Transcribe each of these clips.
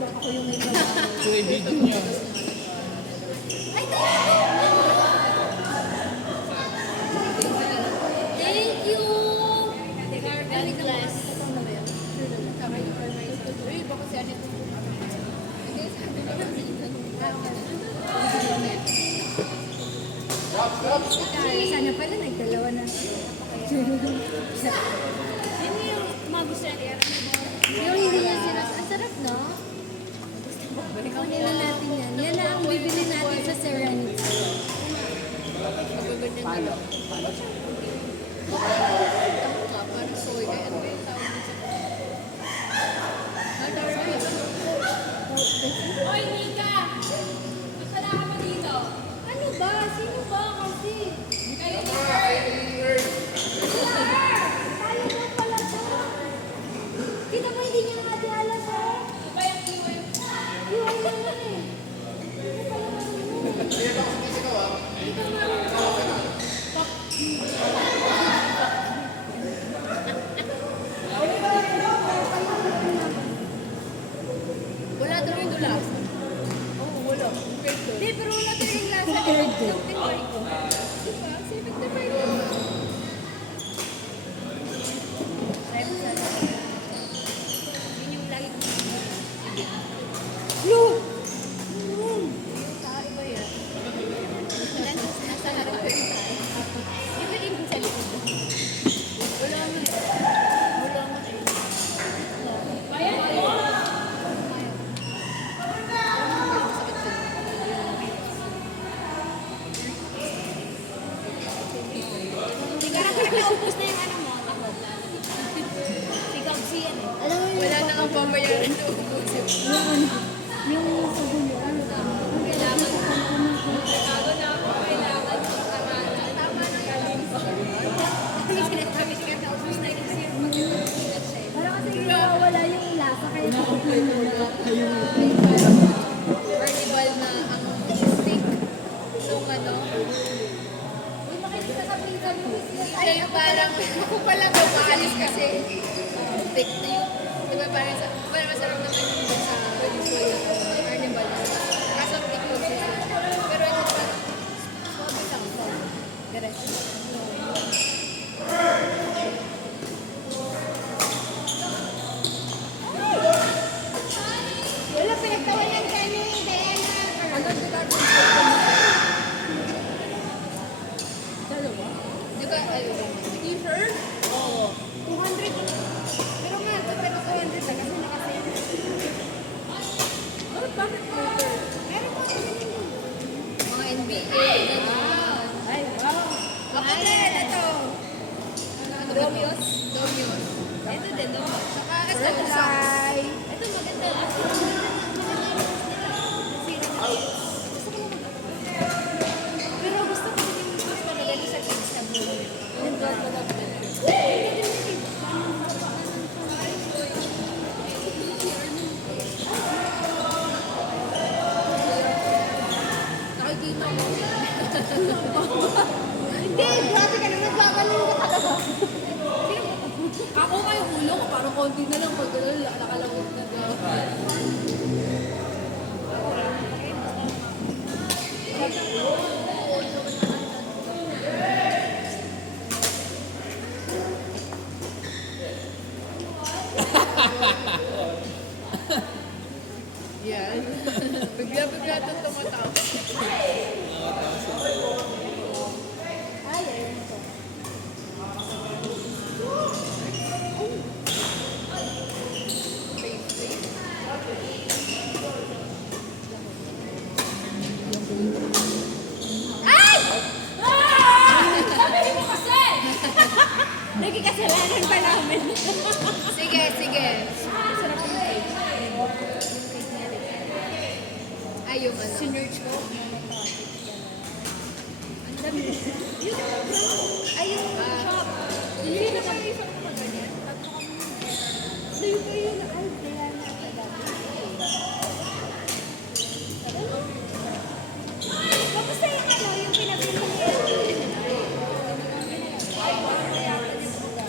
Ako yung may gawa. So, i-video niyo. Ay, talaga! Thank you! God bless. Sana pala nagdalawa na. Yun yung magustuhan niya. Yung hindi niya sinas... Ang sarap, no? Kunin na natin yan. Yan na ang bibili natin sa Serenity. Palo. Parang soy. Kaya ano ba yung tawag dito? Hoy, Nika! Akala ka pa dito? Ano ba? Sino ba kasi? Kayo ni Earth! Tayo na pala siya! Kita mo hindi niya nga di alam ha? Iba yung kiwi. Kiwi na lang eh. Ikaw marunong. Wala daw yung dulas. Oo, wala. Hindi, pero wala daw yung lasa. Yung tinry ko. Diba? Sipit na ba yun? Yun yung lagi ko. Blue! Yung tayo ba yan? Nasa harap ko yung tayo. Di ba yung sa likod? Wala mo na. Wala mo na. Ayan! Naubos na yung ano mo. Ikaw siya eh. Alam mo yung wala na kang babayaran na ubos. Yung sabon mo, ano ba? Kailangan ko. Nagkago na ako. Kailangan ko. Tama na yan. Kami sinasabi siya na ubos na yung siya. Parang kasi wala yung lasa kaya nakukulit mo na. Carnival na ang stick. Yung ano. Ay, parang ako pala daw maalis kasi thick na yun. Diba parang masarap naman yung sa carnival. Kaso thick yung siya. Pero ito pa, swabe lang. Diretso. Wala pinagtawanan ka ni Diana. Ano ito natin? Dalawa? Di ba, t-shirt? Oo. 200. Pero nga, pero 200 na kasi nakasave. Oh, bakit motor? Meron pa kasi nito. Mga NBA, gano'n. Ay, wow. Ako din, ito. Domios? Domios. Ito din, Domios. Saka ito, socks. Ito maganda. Pero gusto ko din yung shoes na maganda sa kids na blue. Yung gold na lang. Nakikita mo. Hindi, grabe ka naman. Babalong ka talaga. Ako nga yung ulo ko. Parang konti na lang. Pag nakalawag na yan. Bigla-bigla ito tumatawa. Ay, ayun ito. Ay! Sabi mo kasi! Nagkikasalanan pa namin. Sige, sige. Sarap yung cake. Ay, yung ano. Sinerch ko. Ang dami. Yung ay, yung shop. Hindi na kami isa ko pa ganyan. Sa'yo pa yun. Ay, kaya na. Kamusta yung ano, yung pinabili niya? Ay, parang mayroon yung buga.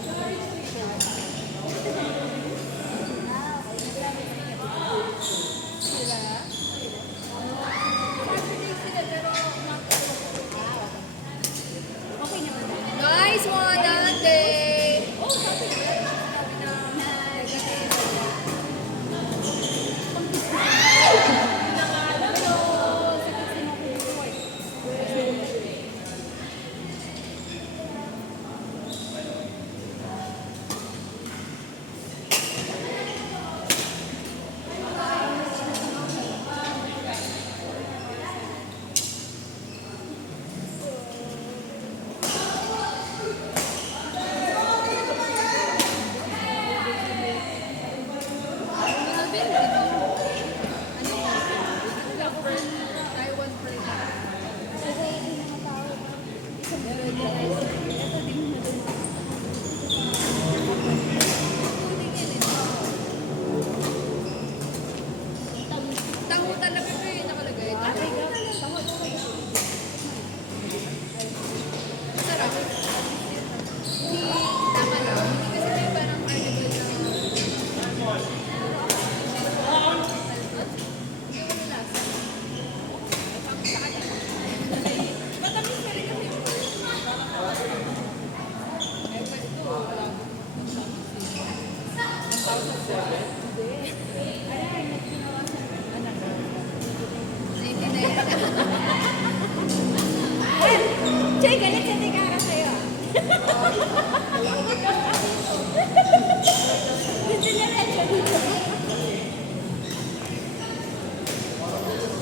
Hindi, tama lang. Hindi kasi may parang carnival na matamis na rin kasi. Eh, pwede ito, wala. 1,007? Hindi. Chay, galit sa tigara sa'yo. Gusto niya medyo dito.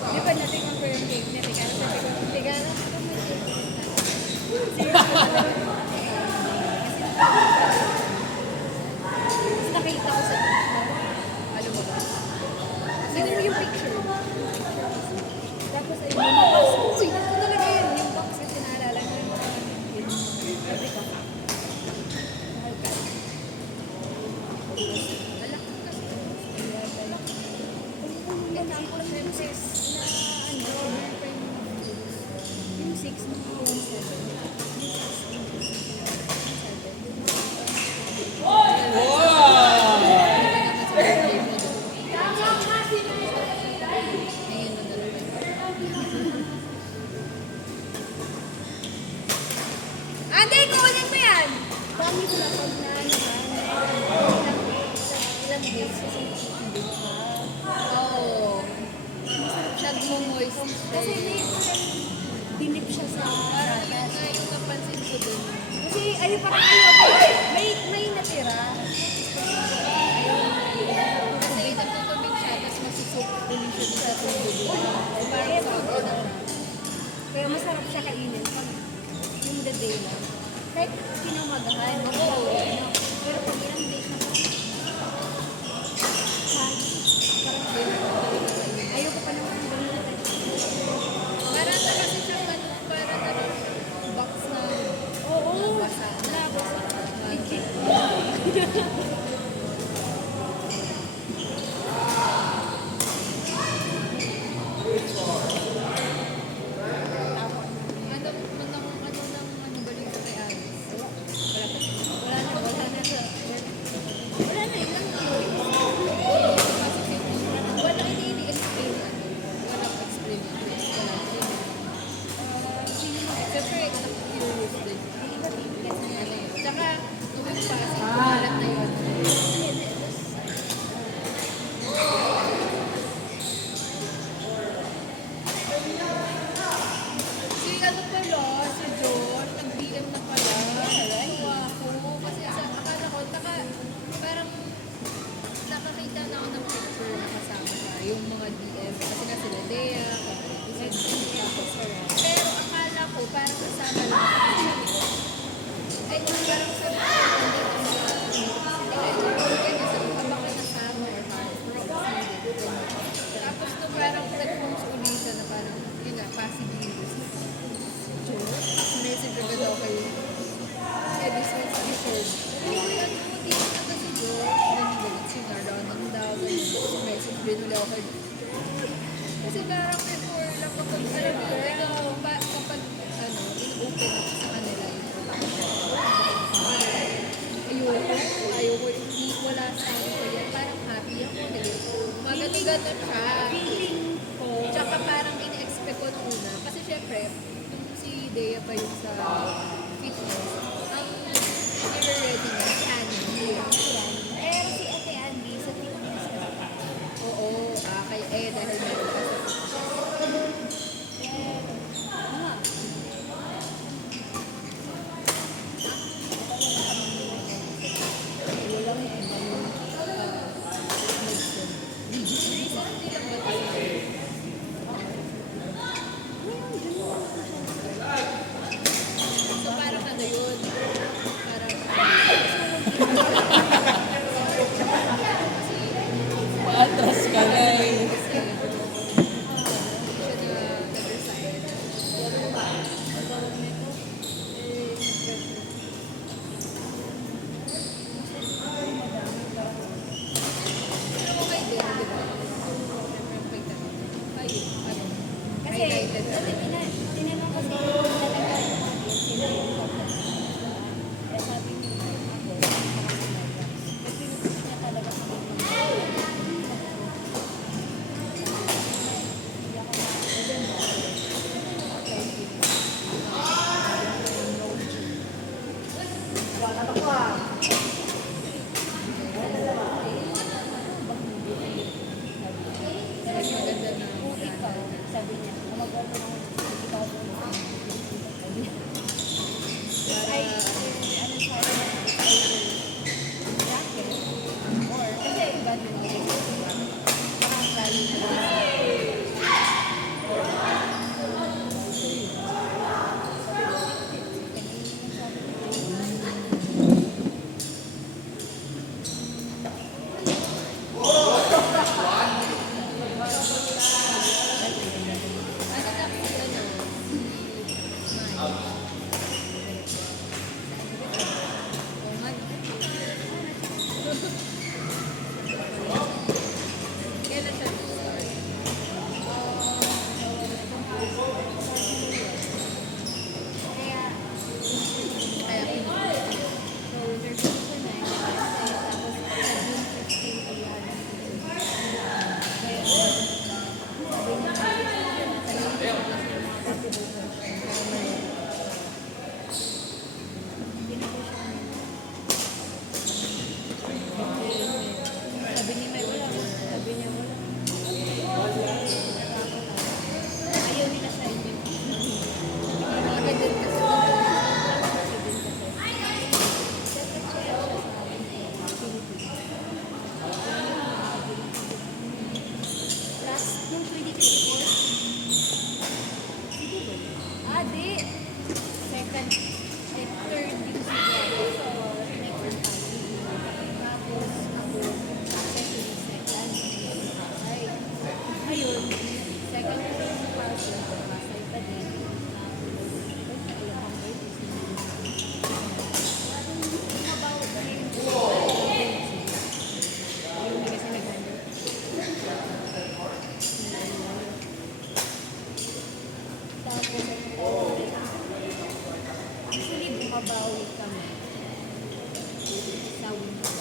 Di ba natikman ko yung cake na tigara sa tigara? Tapos nakita ko sa Ano ba ba? yung picture. Tapos ay lumabas. Uy, ito talaga yun. Yung box kasi naalala ko yung sabi ko. Mahal ka. Alak ko kasi. Yan ang princess na ano, yung 6 na yung 7. Ate, kunin mo yan! Dami ko na pag na ilang days kasi hindi ka. Oo. Siya mo-moist. Kasi dinip siya sa Parang yun gatas. nga yung napansin ko dun. Kasi ayun parang ayun, may natira. Kasi nagtutubig siya, tapos masusok ulit siya dun sa tubig. Parang sarap ko na siya. Kaya masarap siya kainin pag yung the day lang. Kahit kinamagahan, Oo. pero pag ilang days na ayoko pa naman ng ganun na Parang na kasi siya para na box na oo, basa. labas. Ano balita kay Alice? Wala na siya. Wala na, ilang Wala ini-explain ano. Wala ko explain yun. Siyempre, curious din. Ano yun. Tsaka, tuwing pasok, kumalat na yun. Si ano pala, si George, nag-BM na pala. Wow ako. Kasi sa akala ko, parang nakakita na ako ng picture na kasama siya. Yung mga DM. Kasi nga sila Dea, pero akala ko, parang kasama lang siya. Ay, parang sabi ko, baka kasama or tapos nung parang nag-post uli siya na parang, yun nga, possibly message agad ako kay Edison sa George. Uy, ano mo dito na ba si George? Ganun, sinaranan daw. Message din ulit ako kay kasi parang before lang kapag alam mo, kapag ano, in-open ako sa kanila yung ayoko, hindi, wala sa akin pa yan. Parang happy ako. Maganda siya. feeling ko. Tsaka parang in-expect ko nung una. Kasi syempre, nung si Dea pa yung sa fitness, ang nire-ready niya, si Andy. Pero si Ate Andy sa fitness kasi. Oo, dahil meron pa sa fitness. Mas maganda na Kung ikaw, sabi niya, mag-ano ng ikaw ay, ano siya, jacket, or, kasi iba din yung parang lalo na ano lang si ano, Omad. Kailan siya start? kaya, Kaya so, there's also 9, tapos sa June 15, ayan. Kaya, sabi niya, sabi niya, sabi niya may wala. Sabi niya wala. Ayaw nila sa inyo. mga din kasi Last, nung 2024, ah, di. Second, third yung si Diego. So, next time. Tapos, ako, actually, second. Ay, ayun, second ko yung pasok. Pasay pa din. Tapos, ayun, ang birthday si Mabaw pa rin. Ayun, hindi kasi nag-handle. Tapos, actually, bumabawi kami sa winter.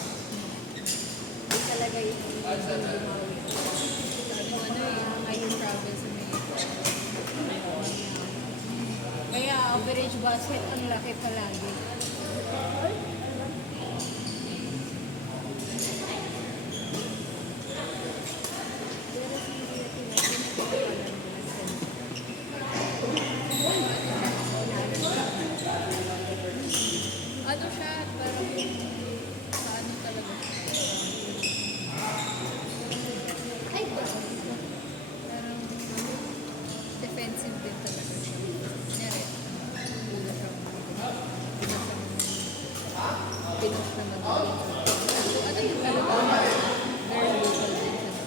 Hindi talaga yung bumawi. sabi mo ano eh, ngayon travel sa may Kaya average basket, ang laki palagi. Pero si Ricky na, hindi ko alam ano siya, parang sa ano talaga siya. Ay, bakit? Parang defensive din talaga siya. Kunyari, muna siyang pinush naman din. So, ano yung talaga, very local din siya.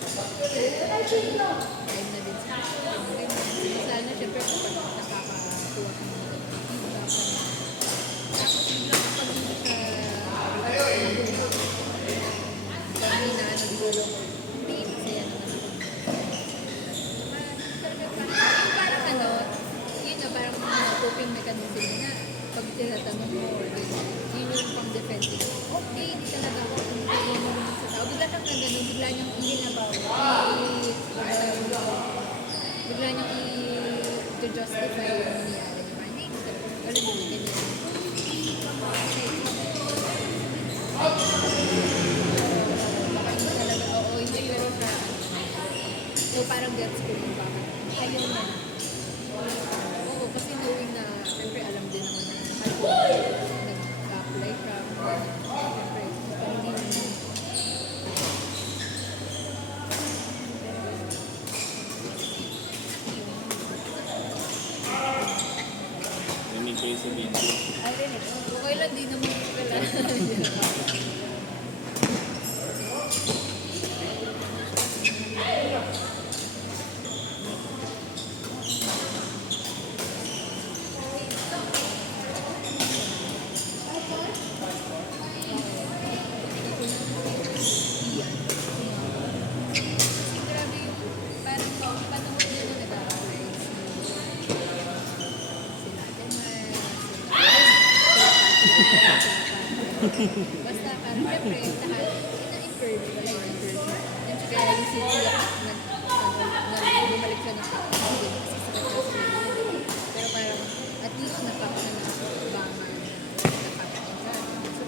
Time na din siya. Ganyan. Sana, syempre, kapag nakakakuha ka ng mga feedback, tapos biglang pag hindi siya dami na ano siguro, hindi masaya naman ako. Parang ano, yun na parang mga coping mechanism na pag tinatanong mo or ganyan, yun yung pang defensive. Okay, hindi talaga ako kumakain sa tao. Bigla kang gano'n, bigla niyang bigla niyang i-justify yung nangyayari. Hindi, alam mo, ganyan. Baka hindi talaga, oo, hindi pero siya, so parang gets ko yung bakit. Ayaw na. Oo, kasi knowing na, syempre alam din naman na mahal ko, nag-apply siya, syempre, hindi naman. Rinig kayo sa video. Ay, rin eh. Okay lang, di naman pala. Grabe yung, parang panahon niya na nag-a-apply sila Demar, basta parang syempre lahat ina-encourage ko lang encourage. And kaya yung city bumalik siya ng pag-ibig kasi sa kanya pero parang at least napakita na bama na nakakain siya. So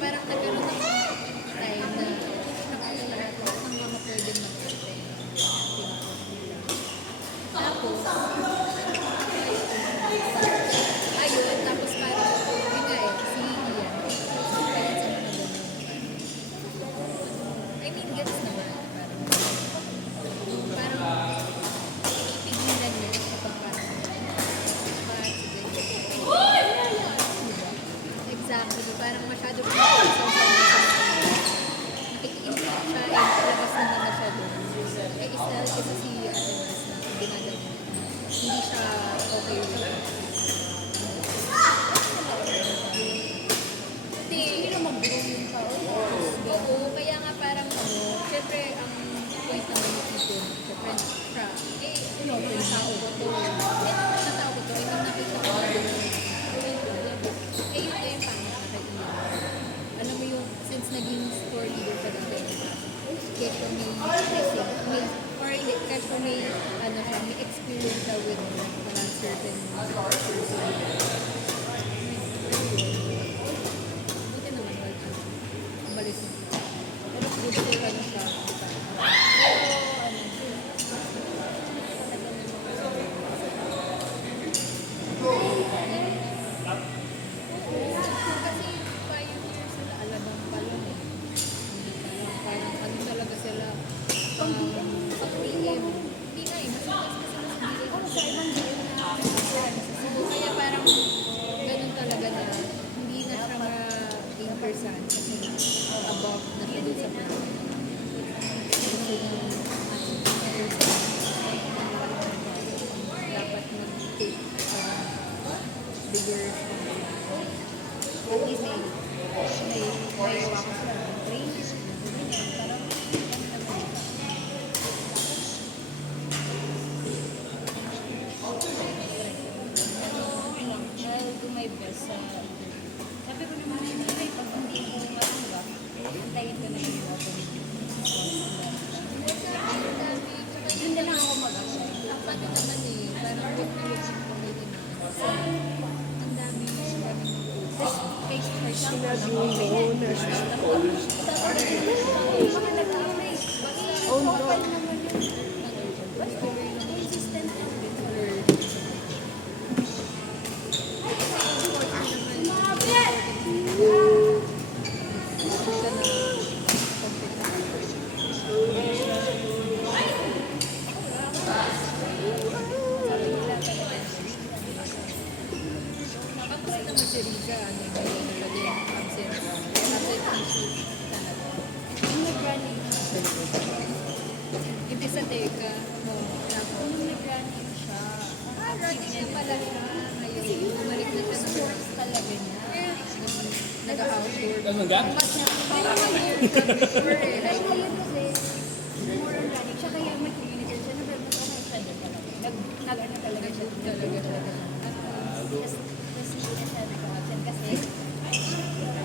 parang masyado po nakikiinit siya eh, palabas naman na siya doon. Eh, isa si Ate Mars na ginagawa. Hindi siya okay with it. Hindi. Hindi mag-groom yung tao. Oo, kaya nga parang ano, syempre ang point naman ni Tito, syempre siya, eh, tao ko to. Tao ko to, eh, nung nakita ko na yun, eh, yun yung pangit na kay Ian. Alam mo yung, since naging store leader pa dati, kaya siya may blessing, or hindi, kaya siya may, ano siya, may experience siya with mga certain person. Buti naman ba siya? Umalis na. Pero good for ano siya. Kasi 5 years sila, alabang pa lang eh. Parang ano talaga sila. Sa PM. Hindi nga eh, masukas kasi sila sa PM. Kaya parang ganun talaga na hindi na siya ma-in-person kasi above na siya dun sa plan. Dapat mag-take bigger at least may gawa ko sila ng training. I'll do my best sa sabi ko naman yun, ay, pag hindi ko matanggap, antayin ko na yung opportunity. Yun na lang ako mag-apply. Dapat naman eh, parang technology ko may ang dami Tapos, case for example, mga nag-apply. Total naman yun. Basta, consistent lang din. Yung nag-running, Ibig sa teka, nung nag-running siya, running na pala siya ngayon. kasi yung Bumalik na siya ng sports talaga niya. nag-outdoor. Ano nga? Mas niya, parang year siya before eh. Ay, ngayon kasi, more on running siya, kaya mag-clinical siya, pero mas okay siya doon talaga. Nag-ano talaga siya. Talaga siya. Tapos, hindi na siya